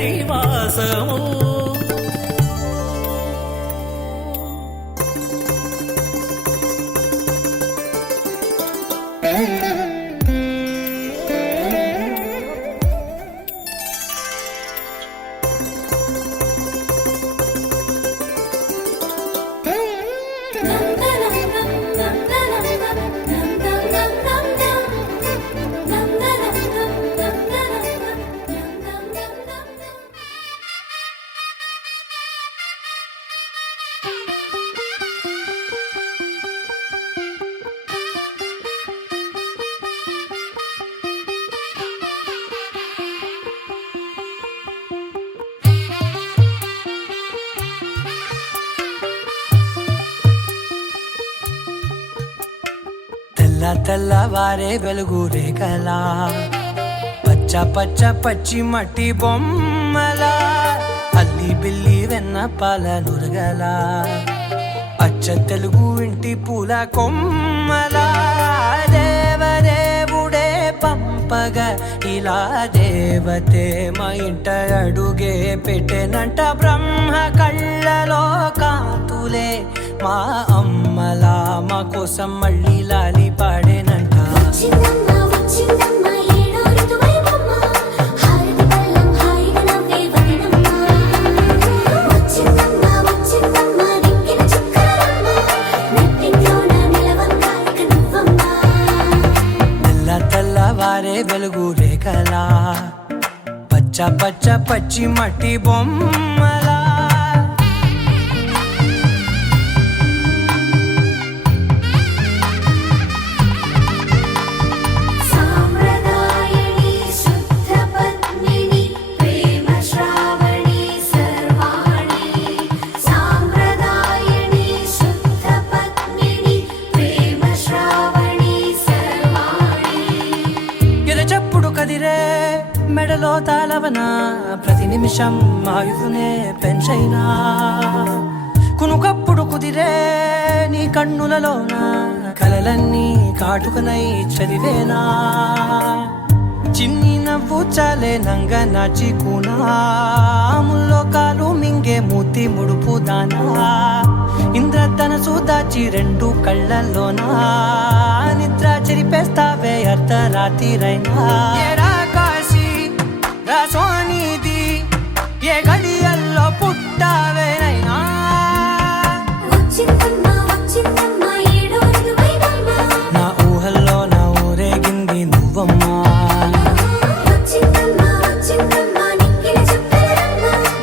నివాసము తెల్లవారే వెలుగు రేఖలా పచ్చ పచ్చ పచ్చి మట్టి బొమ్మలా అల్లి బిల్లి వెన్న పాల నురగలా అచ్చ తెలుగు ఇంటి పూల కొమ్మలా దేవదేవుడే పంపగా ఇలా దేవతే మా ఇంట అడుగే పెట్టెనంట బ్రహ్మ కళ్ళలో కాంతులే మా అమ్మలా మా కోసం మళ్ళీ లాలి పాడేనంట తెల్లవారే వెలుగు రేఖలా పచ్చ పచ్చ పచ్చి మట్టి బొమ్మలా మెడలో తాళవన ప్రతి నిమిషం ఆయుధునే పెంచైనా కునుకప్పుడు కుదిరే నీ కన్నులలోన కలలన్నీ కాటుకనై చదివేనా చిన్ని నవ్వు చాలే నంగ నాచి కూనాముల్లో కాలు మింగే మూతి ముడుపు దానా ఇంద్రధనసు దాచి రెండు కళ్ళల్లోనా నిద్ర చెరిపేస్తావే అర్ధరాత్రిరైనా సోనిది ఏ గడియల్లో పుట్టావేనైనా నా ఊహల్లో నా ఊరేగింది నువ్వమ్మా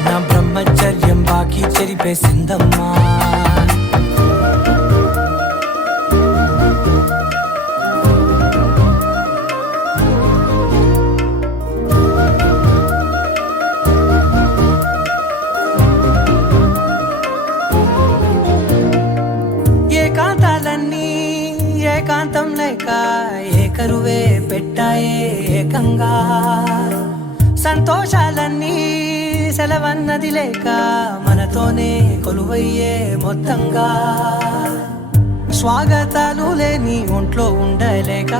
నా బ్రహ్మచర్యం బాకీ చెరిపేసిందమ్మా ఏకాంతం లేక ఏకరువే పెట్టాయే ఏకంగా సంతోషాలన్నీ సెలవన్నది లేక మనతోనే కొలువయ్యే మొత్తంగా స్వాగతాలు లేని ఒంట్లో ఉండలేక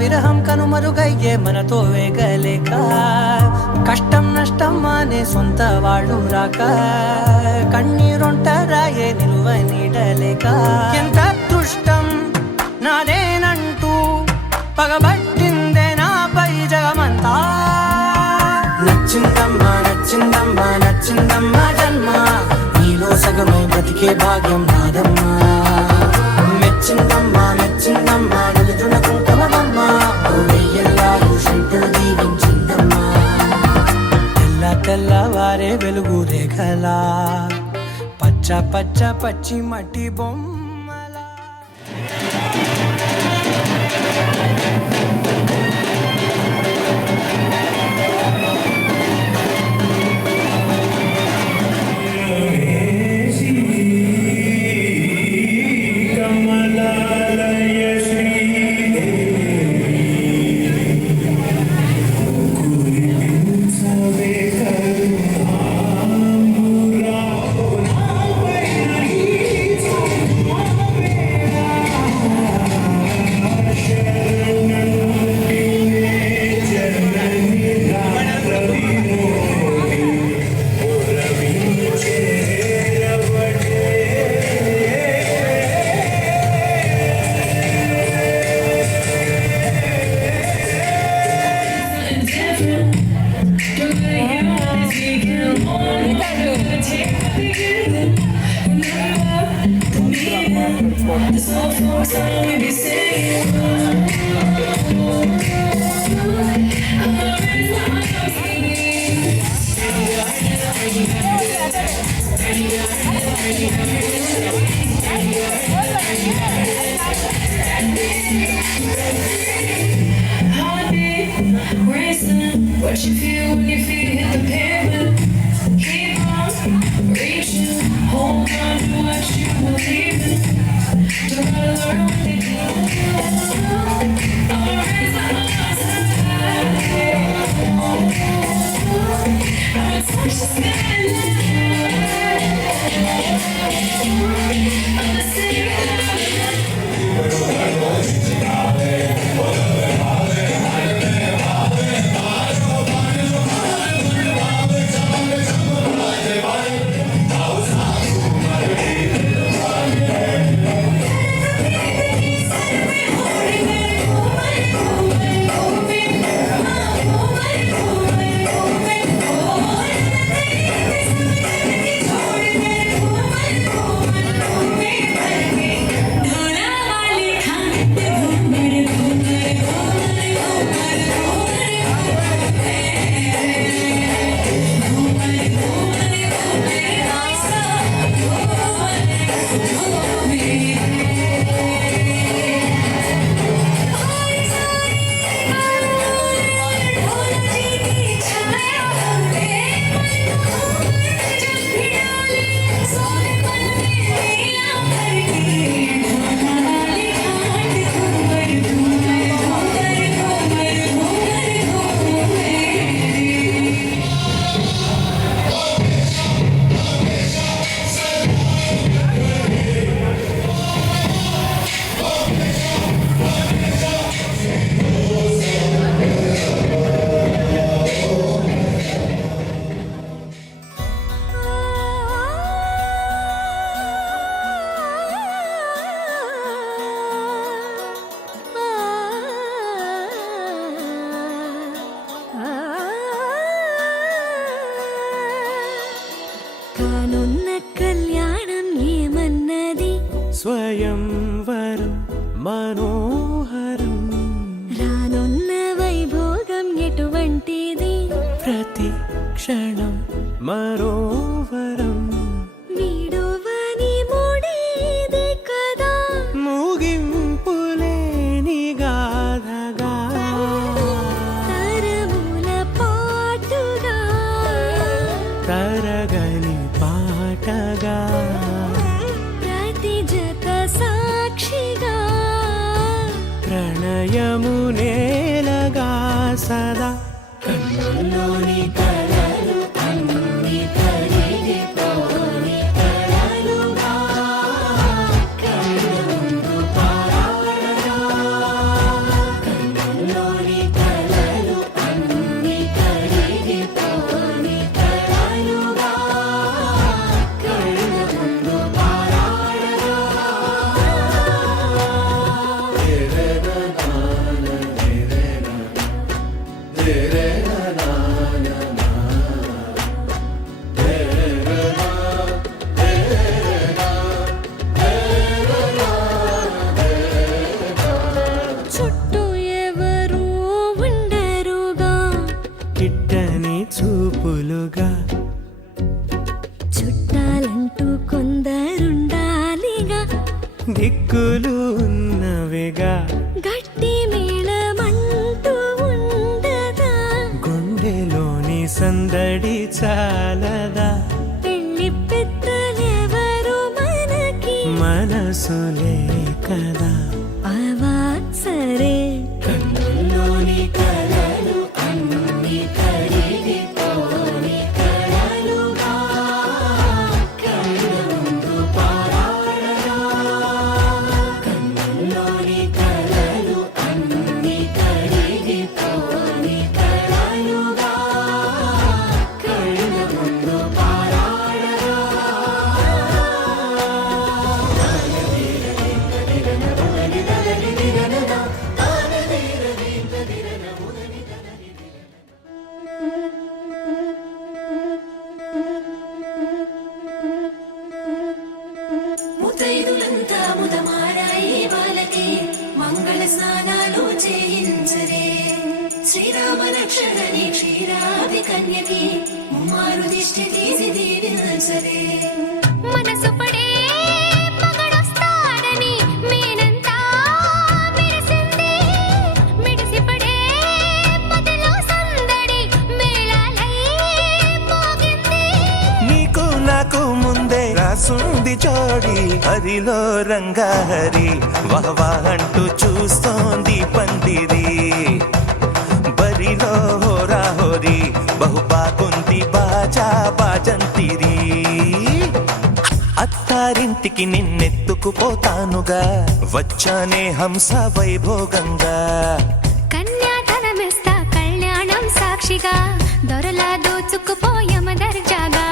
విరహం కనుమరుగయ్యే మనతో వేగలేక కష్టం నష్టం అనే సొంత వాడు రాక కన్నీరొంటరాయే నిలువ నీడలేక ఎంత అదృష్టం నాదేనంటూ పగబట్టిందే నాపై జగమంతా నచ్చిందమ్మా నచ్చిందమ్మా నచ్చిందమ్మా జన్మ నీలో సగమై బ్రతికే భాగ్యం నాదమ్మా మెచ్చిందమ్మా మెచ్చిందమ్మా నిలుచున కుంకుమమ్మా వెయ్యల్లాలు శంకులు దీవించిందమ్మా తెల్లవారే వెలుగు రేఖలా పచ్చ పచ్చ పచ్చి మట్టి బొమ్మ What you feel when your feet hit the pavement. Keep on reaching, hold on to what you believe in. Don't learn what they do. I'll raise my arms high. I'll touch the skyline. I'm the city. స్వయంవరం మనోహరం రానున్న వైభోగం ఎటువంటిది ప్రతి క్షణం మరోవరం వీడువని మూడేది కదా ముగింపులేని గాథగా తరముల పాటుగా తరగని పాటగా సాక్షిగా ప్రణయము నేలగా సదా కన్నుల్లోని కలలు అన్ని కరిగిపోని కలలుగా కళ్ళ ముందు పారాడగా కన్నుల్లోని కలలు అన్ని కరిగిపోని కలలుగా కళ్ళ ముందు చుట్టూ ఎవరు ఉండరుగా కిట్టని చూపులుగా చుట్టాలంటూ కొందరుండాలిగా దిక్కులు ఉన్నవిగా గట్టి మేళమంటూ ఉండదా గుండెలోని సందడి చాలదా పెళ్లి పెద్దలెవరు మనకి మనసులే కదా అవా సరే కన్నుల్లోని కలలు అన్ని కరిగిపోని కలలుగా కళ్ళ ముందు పారాడగా కన్నుల్లోని కలలు అన్ని కరిగిపోని కలలుగా కళ్ళ ముందు పారాడగా కన్యకి ముమ్మారు దిష్టి తీసి దీవించరే మనసు పడే మగడొస్తాడని మేనంతా మెరిసింది మిడిసి పడే పదిలో సందడి మేళాలై మోగింది నీకు నాకు ముందే రాసుంది జోడి హరిలో రంగాహరి వహవా అంటూ చూస్తోంది పందిరి బరిలో హోరా హోరి బహు బాగుంది బాజా బాజంతిరి అత్తారింటికి నిన్నెత్తుకుపోతానుగా వచ్చానే హంస వైభోగంగా కన్యాధనమిస్తా కళ్యాణం సాక్షిగా దొరలా దోచుకుపోయమ దర్జాగా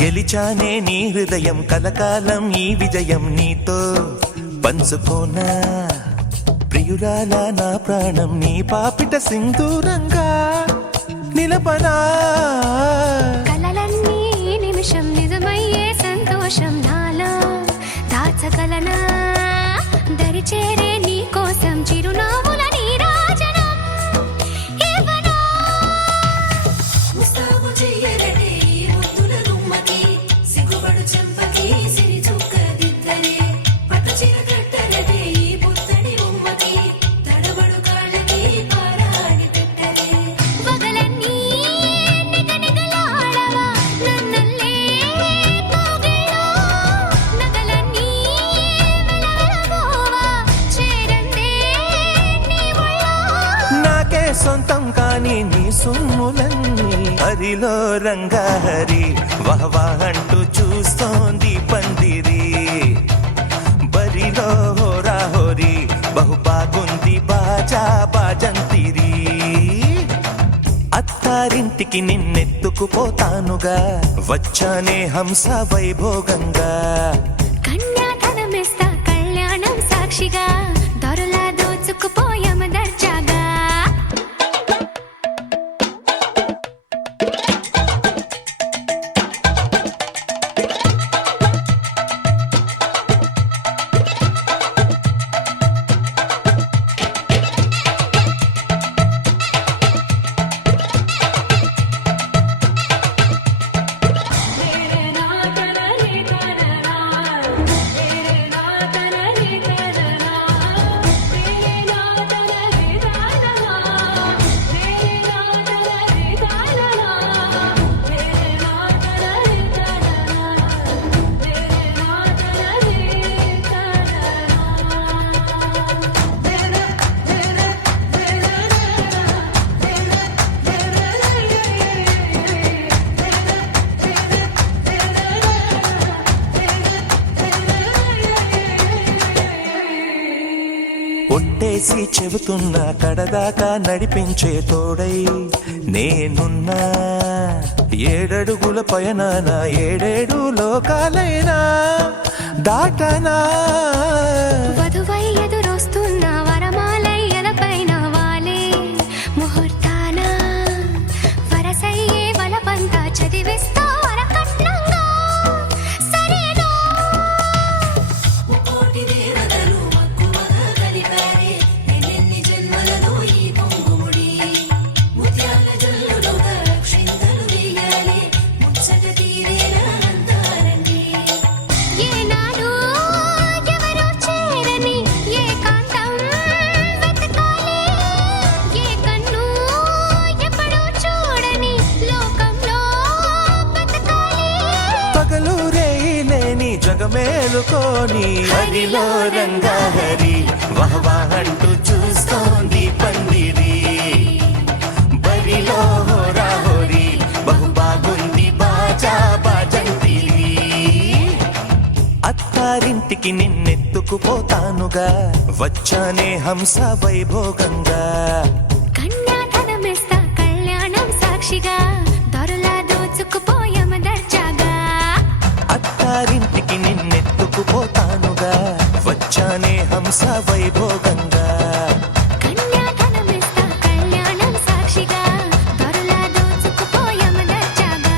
గెలిచానే నీ హృదయం కలకాలం ఈ విజయం నీతో పంచుకోనా ప్రియురాల నా ప్రాణం నీ పాపిట సింధూరంగా నిలపనా కలలన్నీ ఈ నిమిషం నిజమయ్యే సంతోషం నాలో దాచగలనా దరిచేరే నీ కోసం చిరునవ్వుల నీరాజనం ఇవ్వనా ముస్తాబు చెయ్యరటే ఈ ముద్దుల గుమ్మకి సిగ్గుపడు చెంపకి సిరి చుక్క దిద్దరే పట్ట చీర కట్టరటే ఈ పుత్తడి ఉమ్మకి తడబడు కాళ్ళకి పారాడి పెట్టరే పగలన్నీ నిగనిగలాడవా నన్నల్లే కోగిలో నగలన్నీ వెలవెలబోవా చేరందే నీ ఒళ్ళో నాకే సొంతం కాని నీ సొమ్ములన్నీ హరిలో రంగాహరి వహవా అంటూ చూస్తోంది పందిరి బరిలో హోరా హోరి బహు బాగుంది బాజా బాజంతిరి అత్తారింటికి నిన్నెత్తుకుపోతానుగా వచ్చానే హంస వైభోగంగా కన్యాధనమిస్తా కళ్యాణం సాక్షిగా దొరలా దోచుకుపోయమ దర్జాగా రే నా తనరే తనరా రే నా తనరే తనరా రే నా తనరే తనరా రే నా తనరే తనరా రే నా తనరే తనరా రే నా ఒట్టేసి చెబుతున్నా కడదాకా నడిపించే తోడై నేనున్నా ఏడడుగుల పయనాన ఏడేడు లోకాలైనా దాటనా వధువై ఎదురొస్తున్న వరమాలై ఎలపైన వాలే ముహూర్తాన వరసయ్యే వలపంతా చదివిస్తా వరకట్నంగా సరేనా కోటి దేవతలు మక్కువగా కలిపారే ఎన్నెన్ని జన్మలలో ఈ పొంగుముడి ముత్యాల జల్లులుగా క్షింతలు వేయాలి ముచ్చట తీరేలా అంతారండి ఏనాడు ఎవరో చేరని ఏకాంతం వెతకాలి ఏ కన్ను ఎప్పుడూ చూడని లోకంలో బతకాలి పగలు రేయి లేని జగమేలుకోని హరిలో రంగాహరి వహవా అంటూ చూస్తోంది పందిరి బరిలో హోరా అత్తారింటికి నిన్నెత్తుకుపోతానుగా వచ్చానే హంస వైభోగంగా కన్యాధనమిస్తా కళ్యాణం సాక్షిగా దొరలా దోచుకుపోయామ దర్జాగా అత్తారింటికి నిన్నెత్తుకుపోతానుగా వచ్చానే హంస వైభోగంగా కన్యాధనమిస్తా కళ్యాణం సాక్షిగా దొరలా దోచుకుపోయామ దర్జాగా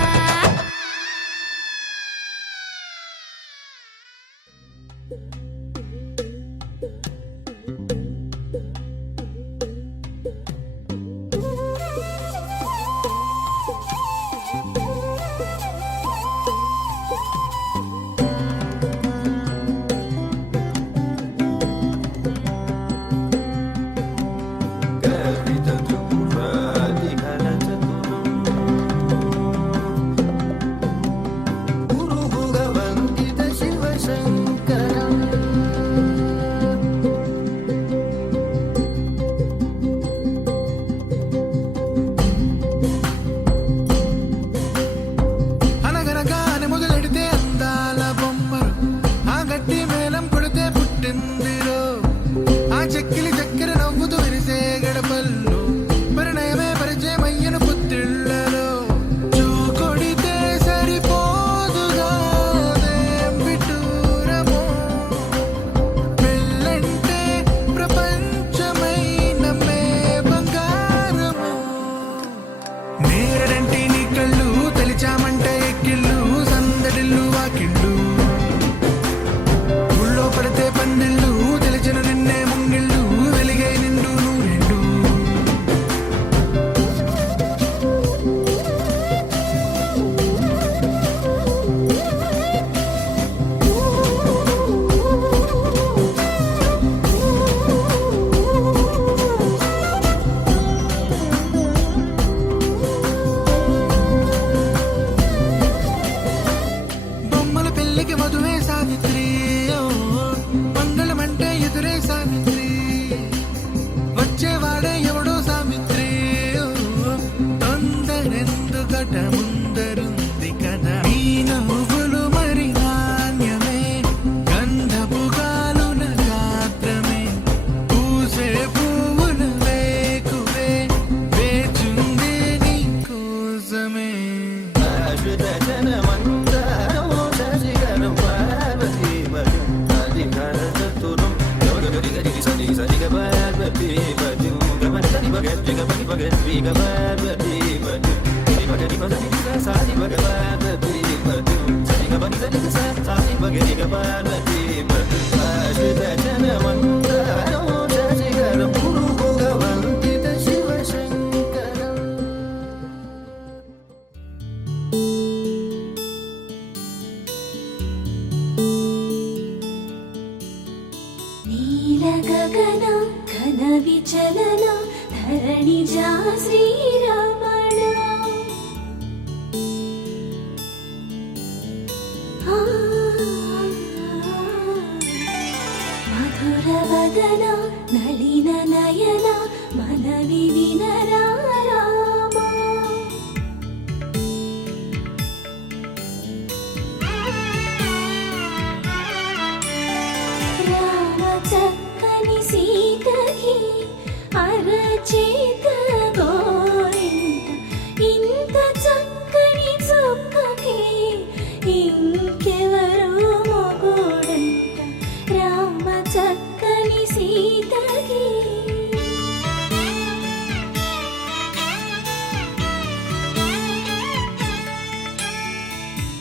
అనగనగానే మొదలెడితే అందాల బొమ్మరు ఆ గట్టి మేళం కొడితే పుట్టిందిరో ఆ చెక్కిలి చక్కెర నవ్వుతూ విరిసే గడపల్లో పరిణయమే పరిచయమయ్యను పుత్తిళ్లలో చూ కొడితే సరిపోదుగా అదేం విటూరమో పెళ్ళంటే ప్రపంచమై నమ్మే బంగారము నేరడంటి నీ కళ్ళు తెలిచామంటే ఎక్కిళ్ళు సందడిల్లు వాకిళ్ళు ఊళ్ళో పడితే పందిళ్ళు తెలిచిన నిన్నే ముంగిళ్ళు వెలిగే నిండు నూరెండు బొమ్మల పెళ్లికి మధువే సావిత్రి ఓ, మంగళమంటే ఎదురే సావిత్రి వచ్చేవాడే ఎవడో సావిత్రి ఓ, తొందరెందుకట ముందరుంది కదా నీ నవ్వులు మరి నాణ్యమే గంధపు గాలున గాత్రమే పూసే పువ్వుల వేకువే వేచుందే నీ కోసమే నీల గగన ఘన విచలన ధరణిజా శ్రీరమణ ఆ, మధుర వదన నళిన నయన మనవి వినరా రామా రామ చక్కని సీతకి అరచేత గోరింట ఇంత చక్కని చుక్కకి ఇంకెవరో మొగుడంట రామ చక్కని సీతకి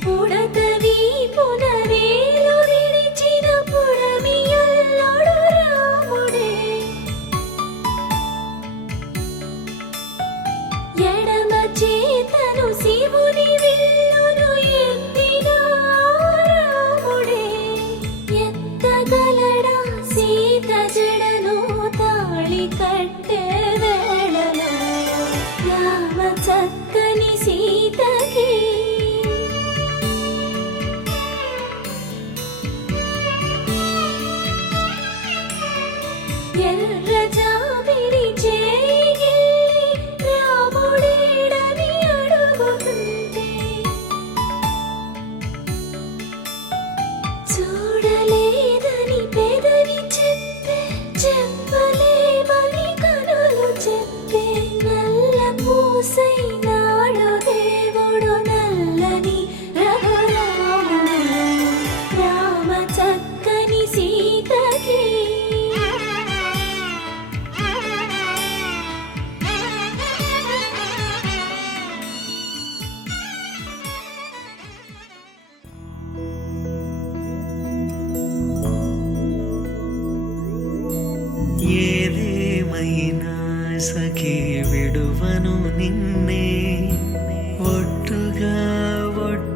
పుడత వీపున వేలు విడిచిన పుడమియల్లోడు రాముడే ఎడమ చేతను శివుని విల్లును ఎత్తినాడే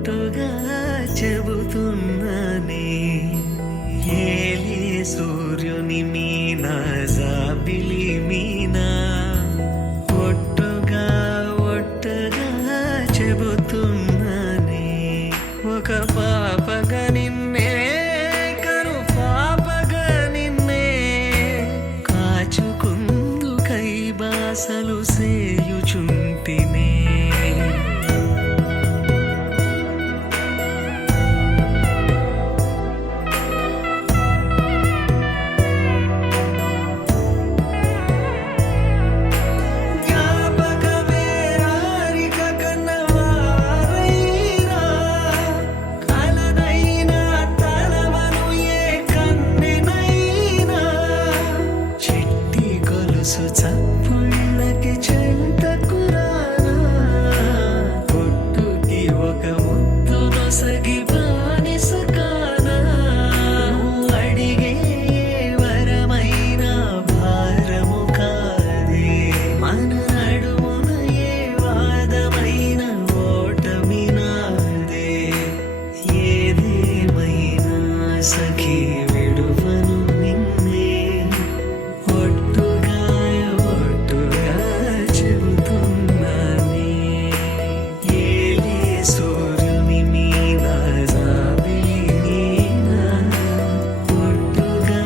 ఒట్టుగా చెబుతున్నానే ఏలే సూర్యుని మీన జాబిలి మీనా ఒట్టుగా చెబుతున్నానే ఒక పాపగా నిన్నే కను పాపగా నిన్నే కాచుకుందు కై బాసలు సేయుచుంటినే చప్పుళ్ళకి చెంతకు రానా పొట్టుకి ఒక ముద్దు నొసగి బానిస కానా అడిగే వరమైన భారము కాదే మన నడుమున ఏ వాదమైన ఓటమి నాదే ఏదేమైనా సఖీ విడువను నిన్నే ఒట్టుగా చెబుతున్నానే ఏలే సూర్యుని మీద జాబిలి నీనా ఒట్టుగా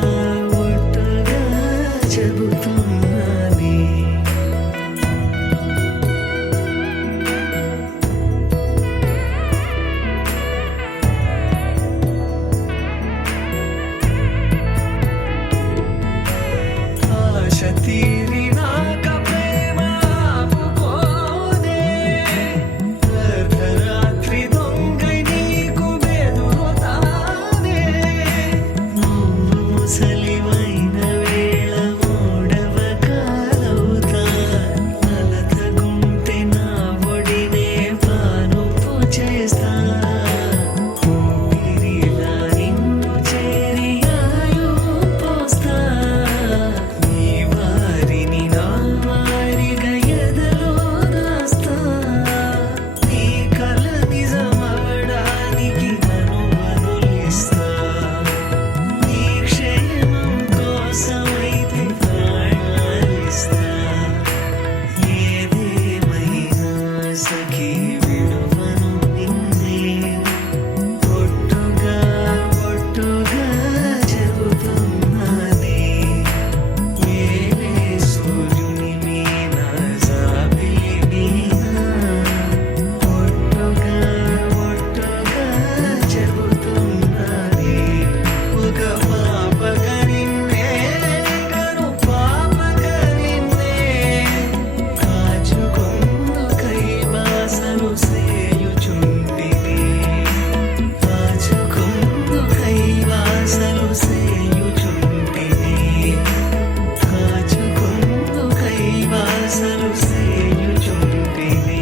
చెబుతున్నానే ఆశ తీరినాక ప్రేమ ఆపుకోదే అర్ధరాత్రి దొంగై నీకు బెదురుతానే నువ్వు ముసలివైన వేళ మూడవ కాలవుతా అలతగుంటే నా ఒడినే పానుపు చేస్తా ఊపిరిలా నిన్ను చేరి ఆయు పోస్తా నీ వారిని నా వారిగా ఎదలో దాస్తా నీ కల నిజమవడానికి నన్ను వదిలిస్తా నీ క్షేమం కోసమైతే ప్రాణాలిస్తా ఏదేమైనా సఖీ విడువను నిన్నే ఒట్టుగా చెబుతున్నానే ఏలే సూర్యుని మీద జాబిలి మీనా ఒట్టుగా చెబుతున్నానే ఒక పాపగా నిన్నే కను పాపగా నిన్నే కాచుకుందు కై బాసలు సేయుచుంటినే కాచుకుందు కై బాసలు సేయుచుంటినే కాచుకుందు కై బాసలు సేయుచుంటినే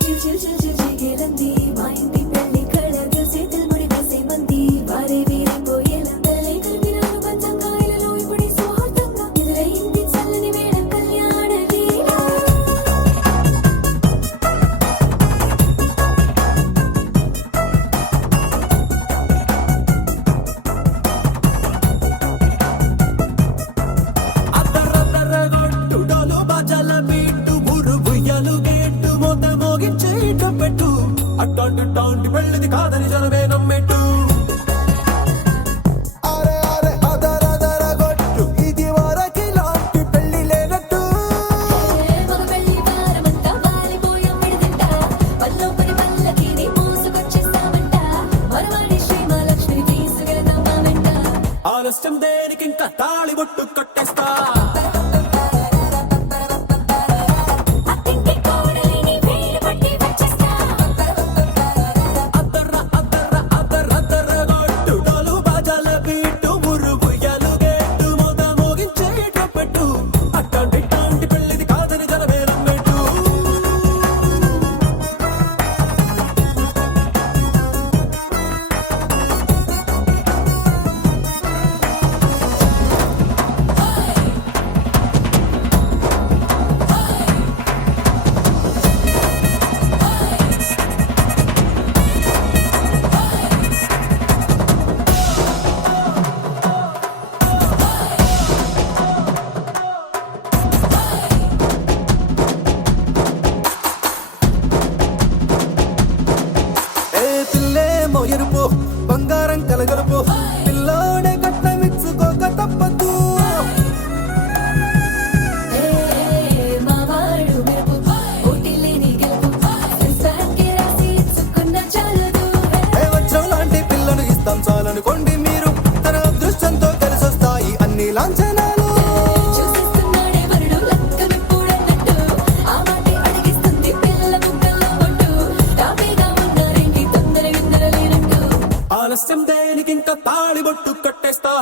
చిల్ చిల్ చిల్ చిల్ చిగేలంది మా ఇంటి పెళ్లి కళగా చేతులు ముడి వేసే మంది వారే వీరిపోయేలా తల్లి కలిపిన అనుబంధంగా ఇలలో ఇప్పుడే సౌహార్దంగా ఎదురైంది చల్లని వేళ కళ్యాణ లీల అద్దరద్దరగొట్టు డోలు బాజాల బీటు ఊరు బుయ్యలు గేట్టు మోత మోగించే పెట్టు అట్టాంటి టాంటి పెళ్ళిది కాదని జనమే నమ్మెట్టు అరే అరే అదరదరగొట్టు ఇది వరకి లాంటి పెళ్లి లేనట్టు మగ పెళ్లి వారమంతా వాలిపోయాం విడిదింట పల్లో పని పల్లకిని మోసుకొచ్చేస్తామంట మరవాడి శ్రీమహాలక్ష్మిని తీసుకెళ్దాం మా వెంట ఆలస్యం దేనికి ఇంకా తాళి బొట్టు కట్టేస్తా అత్తింటి కోడలిని వేలు పట్టి వచ్చేస్తా ఇంకా తాళిబొట్టు కట్టేస్తా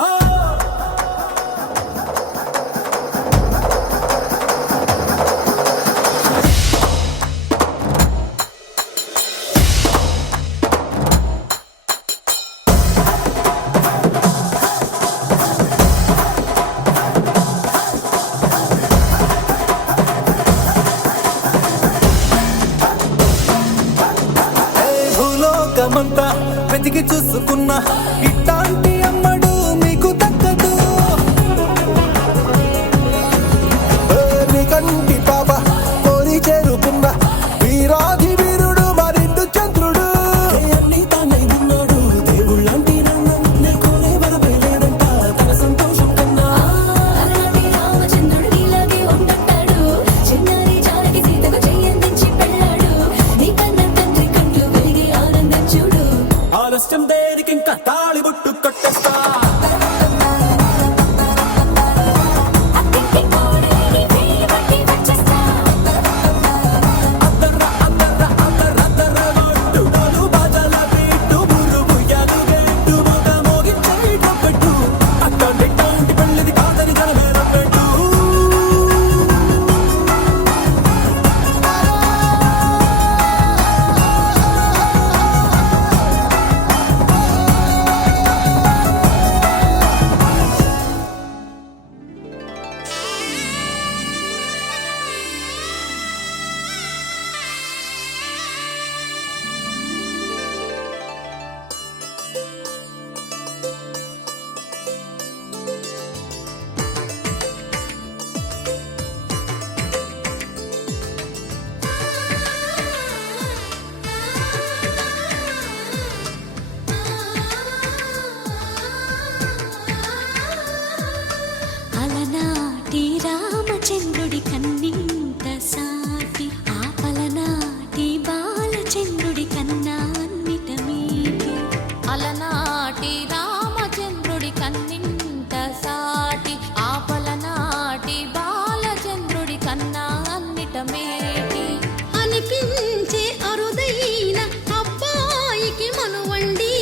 భూలోకమంతా వెతికి చూసుకున్నా ఇట్లాంటి అమ్మడు మీకు దక్కదు నీ కంటి పాప కోరి చేరుకున్న వీరాధి వీరుడు మరిండు చంద్రుడు అన్ని తానై ఉన్నాడు దేవుళ్ళంటి నన్ను నెలకొనే వరవేలేడంట తన సంతోషం కన్నా అలనాటి రామచంద్రుడు నీలాగే ఉండంటాడు చిన్నారి జానకి సీతకు చెయ్యందించి పెళ్ళాడు నీ కన్న తండ్రి కంట్లు వెలిగి ఆనందం చూడు ఆలస్యం దేనికి ఇంకా తాళిబొట్టు కట్టేస్తా అత్తింటి కోడలిని వేయి పట్టి వచ్చేస్తా అద్దర్ర అద్దర్ర అద్దర్ర అద్దర్ర గొట్టు డోలు బాజాల బీటు బుర్రు బుయ్యాలు గేటు మొగ మోగించేట పెట్టు అట్లాంటి టాంటి పెళ్ళిది కాదని జనమేరం పెట్టు అలనాటి రామచంద్రుడి కన్నింత సాటి ఆపలనాటి బాలచంద్రుడి కన్నా అన్నిట మీటి అలనాటి రామచంద్రుడి కన్నింత సాటి ఆపలనాటి బాలచంద్రుడి కన్నా అన్నిట మేటి అనిపించే అరుదైన అబ్బాయికి మనువండి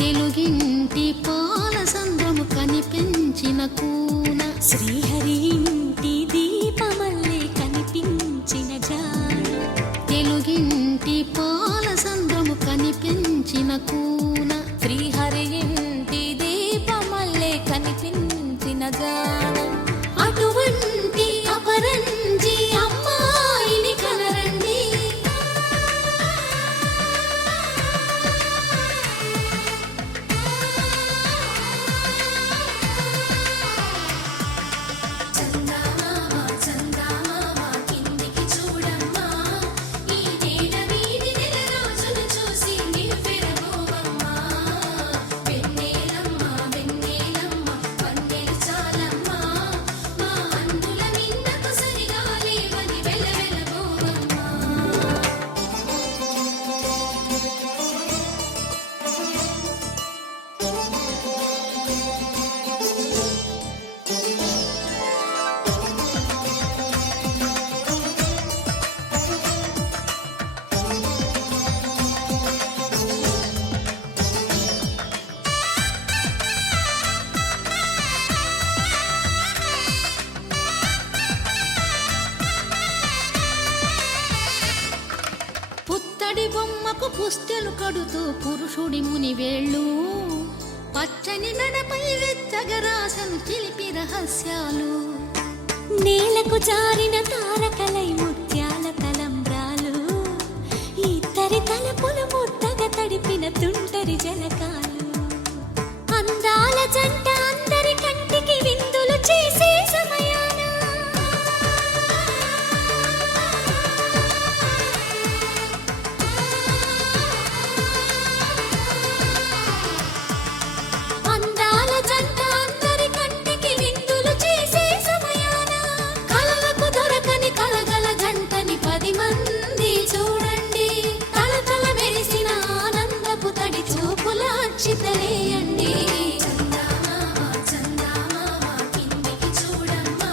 తెలుగింటి పాలసంద్రము కనిపించిన కూన శ్రీహరి ఇంటి దీపమల్లే కనిపించిన జాన తెలుగింటి పాలసంద్రము కనిపించిన కూన శ్రీహరి ఇంటి దీపమల్లే కనిపించిన జాన అటువంటి అపరంజి అమ్మాయిని కనరండి చందమామ చందమామ కిందికి చూడమ్మా ఈ నేల వీధి నెల రోజులు చూసి నివ్వెరబోవమ్మా వెన్నెలమ్మ వెన్నెలమ్మ వన్నెలు చాలమ్మా మా అందుల మిన్నకు సరిగా లేవని వెలవెలబోవమ్మా పుత్తడి బొమ్మకు పుస్తెలు కడుతూ పురుషుడి ముని వేళ్ళు పచ్చని మెడపై వెచ్చగరాసను చిలిపి రహస్యాలు నేలకు జారిన తారకలై ముత్యాల తలంబ్రాలు ఇద్దరి తలపులు ముద్దగా తడిపిన తుంటరి జలకాలు అందాల జంట అందరి కంటికి విందులు చేసే సమయాన అందాల జంట అందరి కంటికి విందులు చేసే సమయాన కలలకు దొరకని కలగల జంటని 10 మంది చూడండి తలతల మెరిసిన ఆనందపు తడి చూపుల అచ్చితలేయండి చందమామ చందమామ కిందికి చూడమ్మా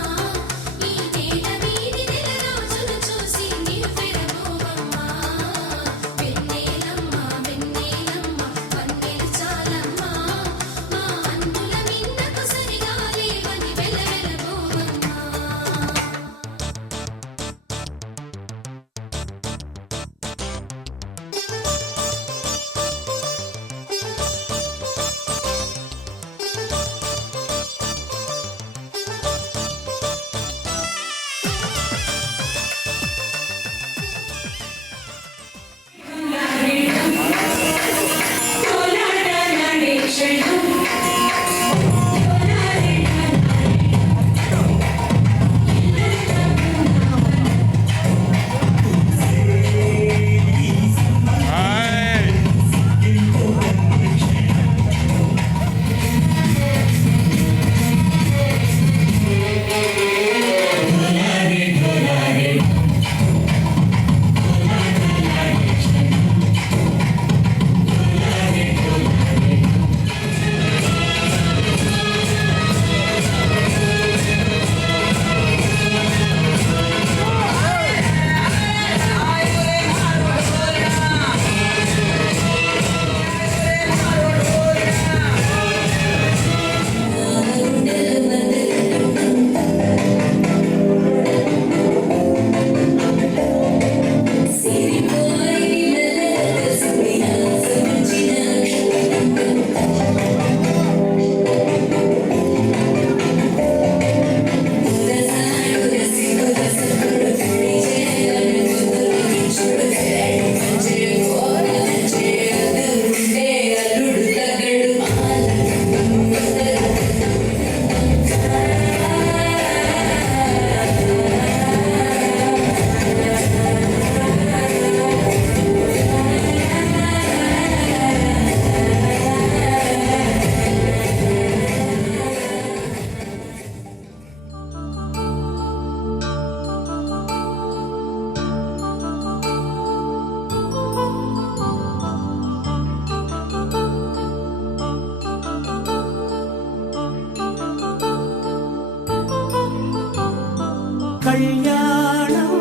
కళ్యాణం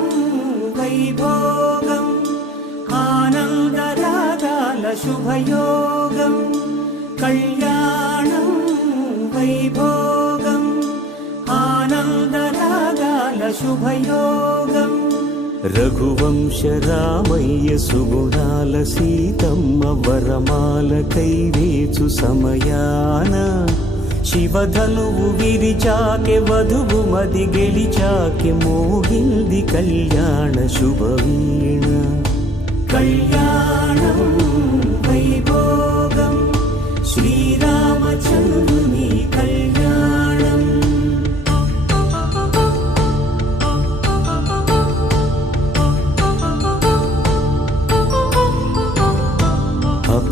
వైభోగం ఆనందరాగాల శుభయోగం కళ్యాణం వైభోగం ఆనందరాగాల శుభయోగం రఘువంశ రామయ్య సుగుణాల సీతమ్మ వరమాల కైవేచు సమయాన శివధనువు విరిచాకె వధువు మది గెలిచాకె మోగింది కళ్యాణ శుభవీణ కళ్యాణం వైభోగం శ్రీరామచంద్రుని కళ్యాణం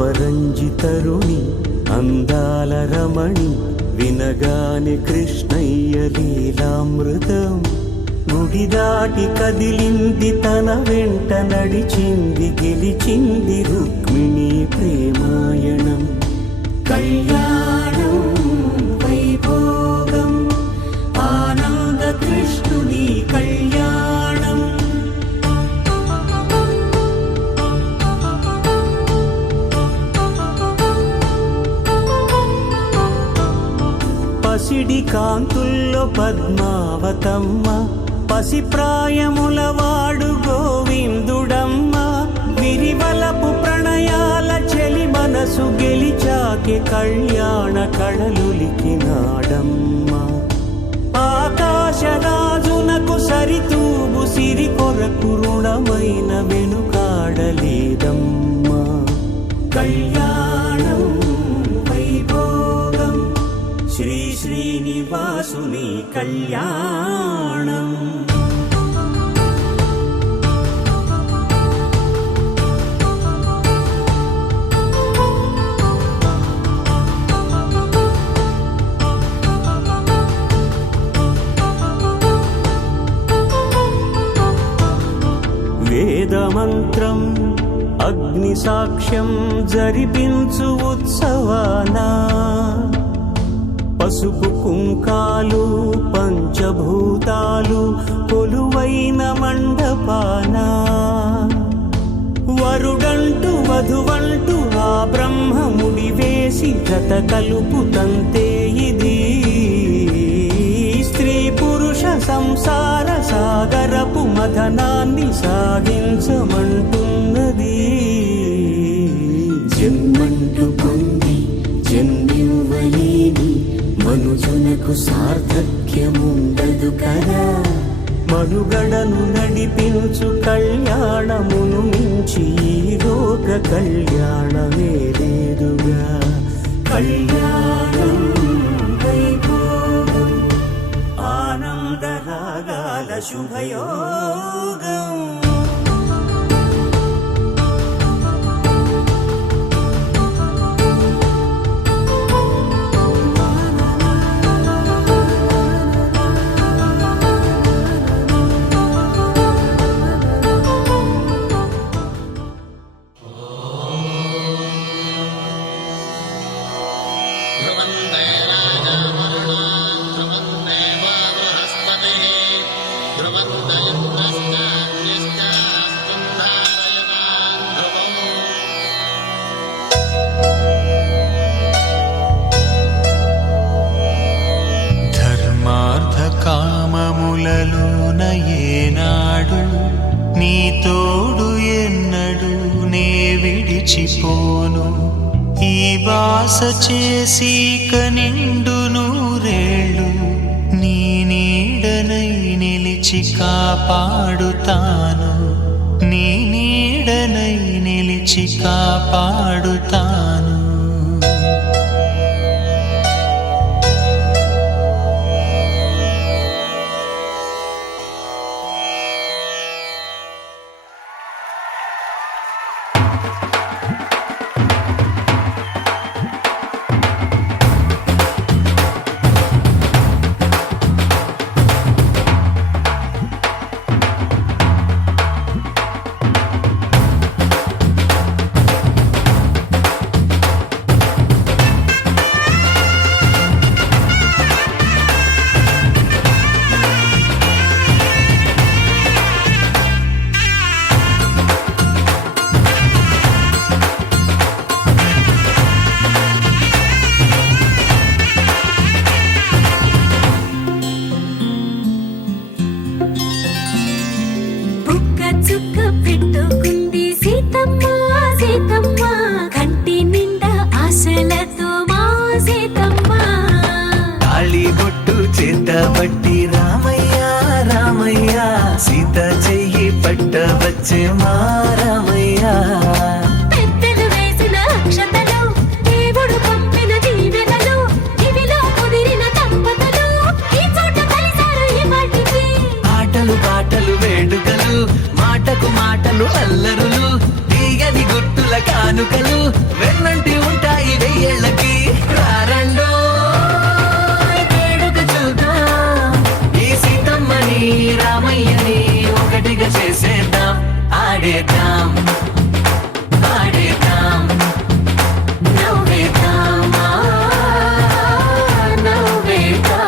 అపరంజితరుణి అందాల రమణి వినగానే కృష్ణయ్య లీలామృతం గుడి దాటి కదిలింది తన వెంట నడిచింది గెలిచింది రుక్మిణి ప్రేమాయణం కళ్యాణం వైభోగం ఆనంద కృష్ణుని కళ్యాణం పసిడి కాంతుల్లో పద్మావతమ్మ పసిప్రాయముల వాడు గోవిందుడమ్మ విరివలపు ప్రణయాల చెలి మనసు గెలిచాకె కళ్యాణ కళలులికినాడమ్మ ఆకాశరాజునకు సరితూగు సిరి కొరకు రుణమైన వెనుకాడలేదమ్మ కళ్యాణం వైభోగం శ్రీ శ్రీనివాసుని కళ్యాణం వేదమంత్రం అగ్ని సాక్ష్యం జరిపించు ఉత్సవానా పసుపు కుంకాలు పంచభూతాలు కొలువైన మండపాన వరుడంటూ వధువంటూ ఆ బ్రహ్మముడి వేసి జత కలుపుతంతే ఇది స్త్రీ పురుష సంసార సాగరపు మథనాన్ని సాగించమంటున్నది జన్మంటూ పొంది జన్మివ్వలేని మనుజునకు సార్థక్యముండదు కదా మనుగడను నడిపించు కళ్యాణమును మించి ఈ లోక కళ్యాణమే లేదుగా కళ్యాణం వైభోగం ఆనందరాగాల శుభయోగం ధర్మార్థ కామములలోన ఏనాడు నీ తోడు ఎన్నడు నే విడిచిపోను ఈ బాస చేసి కనిండు నూరేళ్ళు నీ నీడనై నిలిచి కాపాడుతాను నీ నీడనై నిలిచి కాపాడుతాను బుక్క చుక్క పెట్టుకుంది సీతమ్మ సీతమ్మ కంటి నిండా ఆశలతో మా సీతమ్మ తాళిబొట్టు చేతబట్టి రామయ్య రామయ్య సీత చెయ్యి పట్టవచ్చే మా రామయ్య పెద్దలు వేసిన అక్షతలు దేవుడు పంపిన దీవెనలు ఇవిలో కుదిరిన దంపతులు ఈ చోట కలిసారు ఈ వాటికి ఆటలు పాటలు వేడుకలు మాటకు మాటలు అల్లరులు తీయని గుట్టుల కానుకలు వెన్నంటి ఉంటాయి వెయ్యేళ్ళకి రారండో వేడుక చూద్దాం ఈ సీతమ్మని రామయ్యని ఒకటిగా చేసేద్దాం ఆడేద్దాం ఆడేద్దాం నవ్వేద్దాం నవ్వేద్దాం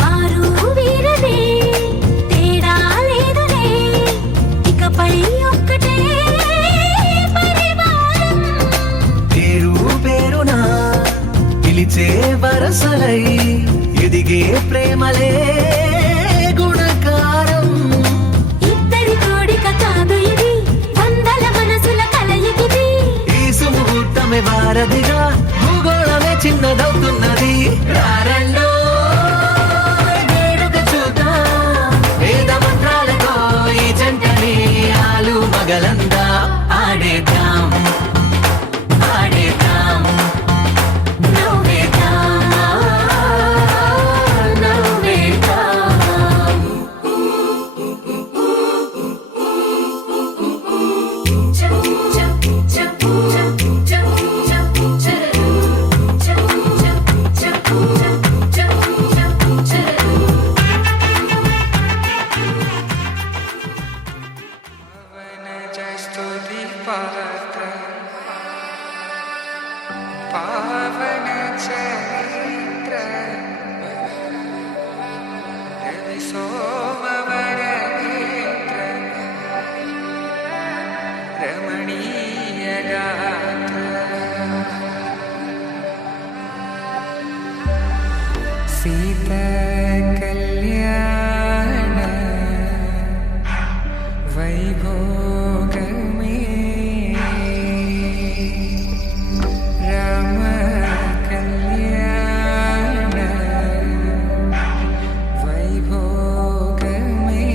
వారు వీరనే తేడా లేదులే ఇకపై ఒక్కటే పరివారం పేరు పేరునా పిలిచే వరసలై ఎదిగే ప్రేమలే గుణకారం ఇద్దరి కోడిక కాదు ఇది వందల మనసుల కలయికిది ఈ సుముహూర్తమే వారధిగా భూగోళమే చిన్నదవుతున్నది రారండో వేడుక చూద్దాం వేద మంత్రాలతో ఈ జంటని ఆలు మగలందా ఆడేద్దాం ఆడేద్దాం నవ్వేద్దాం నవ్వేద్దాం పావన చరిత్ర రవి సోమవర నేత్ర రమణీయ సీత కళ్యాణ వైభోగమే రామ కళ్యాణ వైభోగమే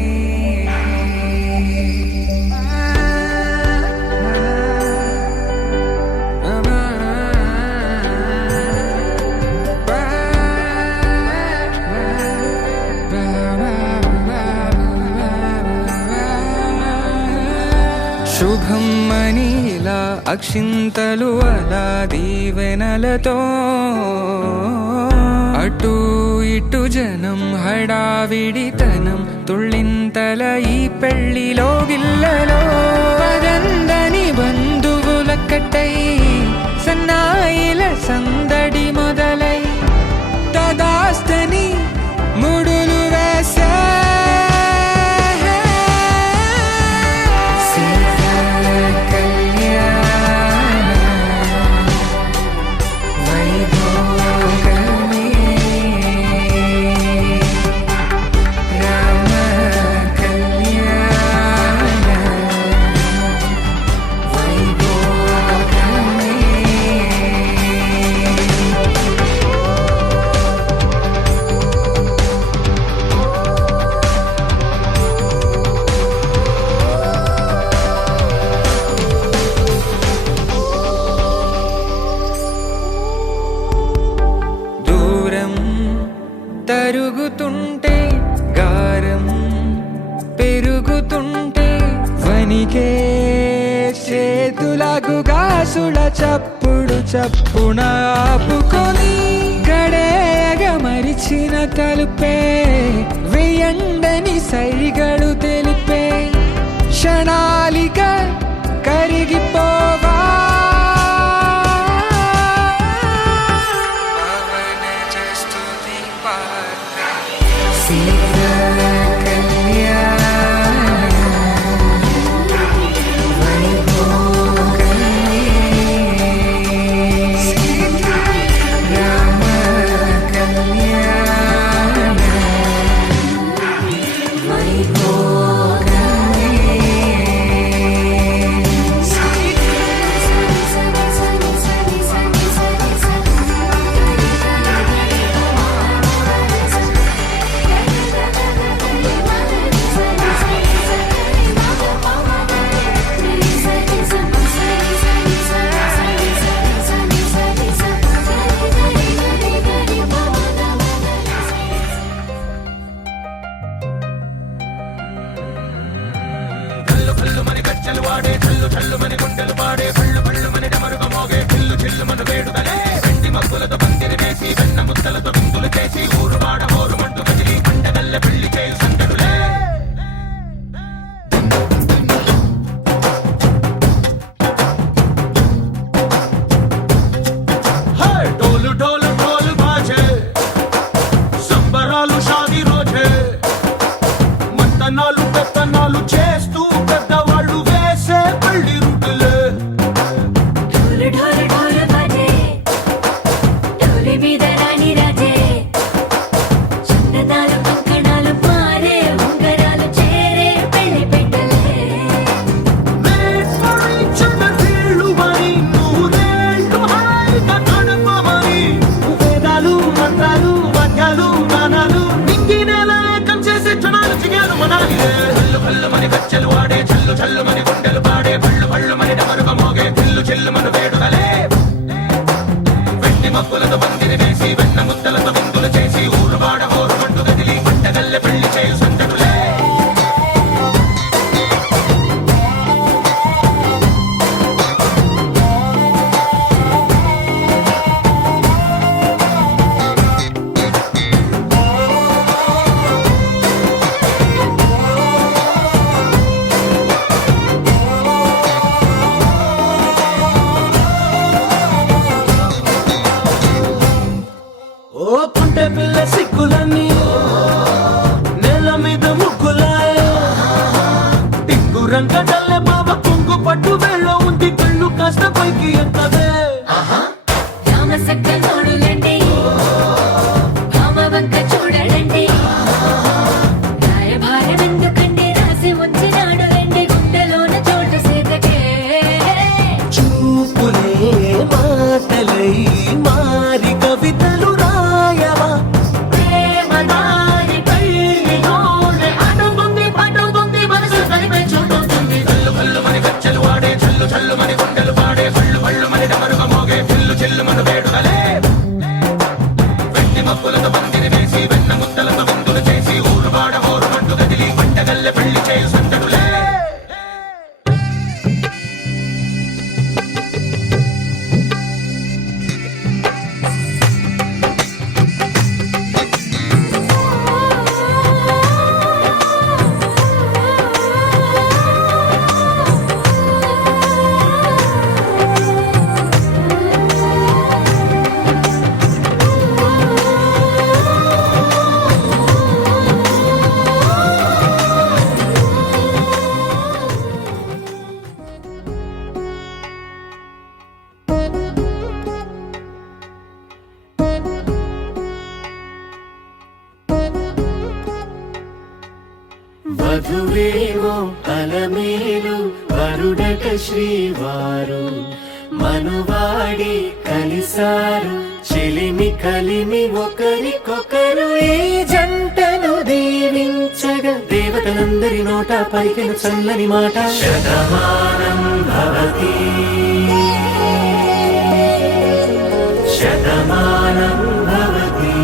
శుభం మనీలా అక్షింతలు అలా దీవెనలతో అటు ఇటు జనం హడావిడితనం తుళ్ళింతల ఈ పెళ్లిలో గిల్లలో పదందని బంధువుల కట్టై సన్నాయిల సందడి మొదలై తదాస్తని ముడులు వేసే తరుగుతుంటే గారం పెరుగుతుంటే వనికే చేతులకు గాసుల చప్పుడు చప్పున ఆపుకొని గడేగ మరిచిన తలుపే వెయ్యండని సైగడు తెలిపే క్షణాలిక కరిగిపోవా చేస్తూ పెద్దవాళ్ళు వేసే పెళ్లి రుటులే ढोल ढोल बजे डोली మీద రాణి రాజే చందనాలు కంకణాలు మారే ఉంగరాలు చేరే పెళ్లి పెట్టలే వేదాలు మంత్రాలు వాద్యాలు గానాలు నింగినేలా ఏకం చేసే క్షణాలు చిగాలు మనాలి హల్లు హల్లు మని గజ్జలు వాడే చల్లు చల్లు మని గుండెలు పాడే పళ్ళు పళ్ళు మని డమరుగ మోగే చిల్లు చిల్లు మన వేడుదలే మాటలై మారి కవితలు రాయవా ప్రేమ దారి పెళ్లిలోనే అడుగుంది పడుగుంది మనసు కలిపే చూడుతుంది కల్లు కల్లు మని గచ్చలు వాడే చల్లు చల్లు మని గుండెలు పాడే కళ్ళు కళ్ళు మని డమరుగ మోగే పిల్లు చెల్లు మన వేడుదలే వెండి మబ్బులతో పందిరి వేసి వెన్న ముద్దలతో విందులు చేసి ఊరు వాడ ఊరు మట్టు గదిలి పంటగల్లె పెళ్లి చేయు సందడులే వధువేవో అలమేలు వరుడట శ్రీవారు మనువాడి కలిసారు చెలిమి కలిమి ఒకరికొకరు ఈ జంటను దీవించగా దేవతలందరి నోట పలికిన చల్లని మాట శతమానం భవతి శతమానం భవతి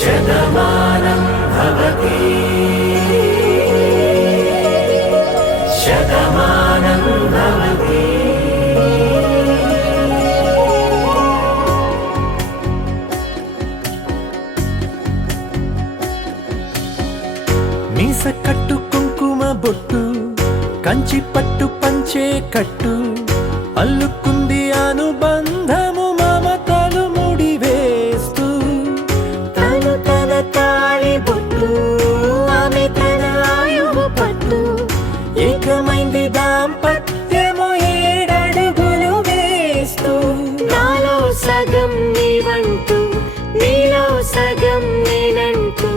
శతమానం భవతి శతమానం భవతి మీస కట్టు కుంకుమ బొట్టు కంచి పట్టు పంచే కట్టు అల్లుకుంది అనుబంధము మమతలు ముడివేస్తూ తను తన తాళి బొట్టు ఆమె తన ఆయువు పట్టు ఏకమైంది దాంపత్యము ఏడడుగులు వేస్తూ నాలో సగం నీవంటూ నీలో సగం నేనంటూ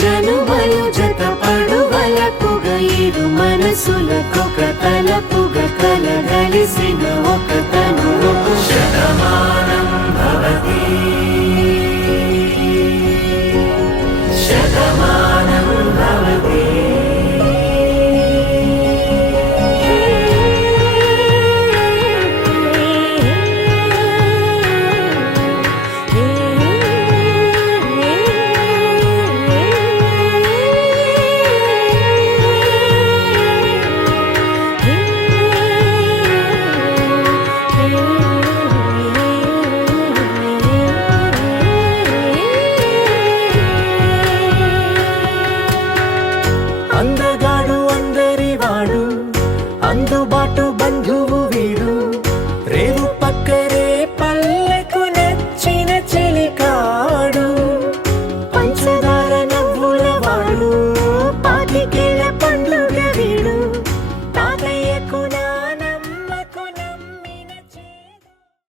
జనుమలు జతపడువలపుగా ఇరు మనసులకొక తలపుగా కలగలిసిన ఒక తను శతమానం భవతి శతమానం